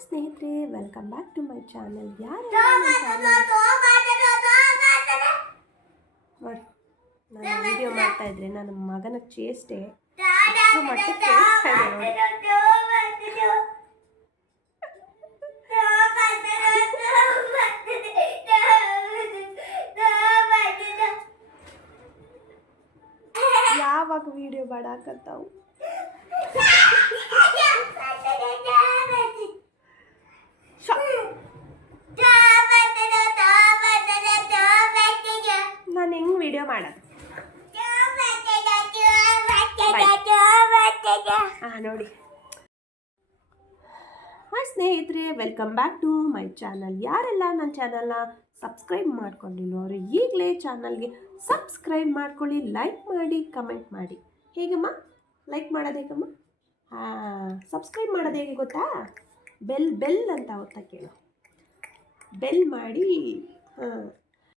ಸ್ನೇಹಿತರೆ welcome back to my channel ಯಾರು ನಾನು ವಿಡಿಯೋ ಮಾಡ್ತಾ ಇದ್ರೆ ನನ್ನ ಮಗನ ಚೇಷ್ಟೆ ಎಷ್ಟು ಮಟ್ಟಿಗೆ ಕೇಳಿಸ್ತಾ ಇದೆ ನೋಡಿ. ಯಾವಾಗ ವಿಡಿಯೋ ಮಾಡಾಕತ್ತಾವು ಮಾಡೋದು. ಹಾಂ ನೋಡಿ. ಸ್ನೇಹಿತರೆ welcome back to my channel. ಯಾರೆಲ್ಲ ನನ್ನ ಚಾನಲ್ನ ಸಬ್ಸ್ಕ್ರೈಬ್ ಮಾಡ್ಕೊಂಡಿಲ್ಲ ಅವರು ಈಗಲೇ ಚಾನಲ್ಗೆ ಸಬ್ಸ್ಕ್ರೈಬ್ ಮಾಡ್ಕೊಳ್ಳಿ ಲೈಕ್ ಮಾಡಿ ಕಮೆಂಟ್ ಮಾಡಿ. ಹೇಗಮ್ಮ? ಲೈಕ್ ಮಾಡೋದೇಗಮ್ಮ ಹಾಂ ಸಬ್ಸ್ಕ್ರೈಬ್ ಮಾಡೋದು ಹೇಗೆ ಗೊತ್ತಾ? ಬೆಲ್ ಬೆಲ್ ಅಂತ ಗೊತ್ತಾ ಕೇಳು. ಬೆಲ್ ಮಾಡಿ ಹಾಂ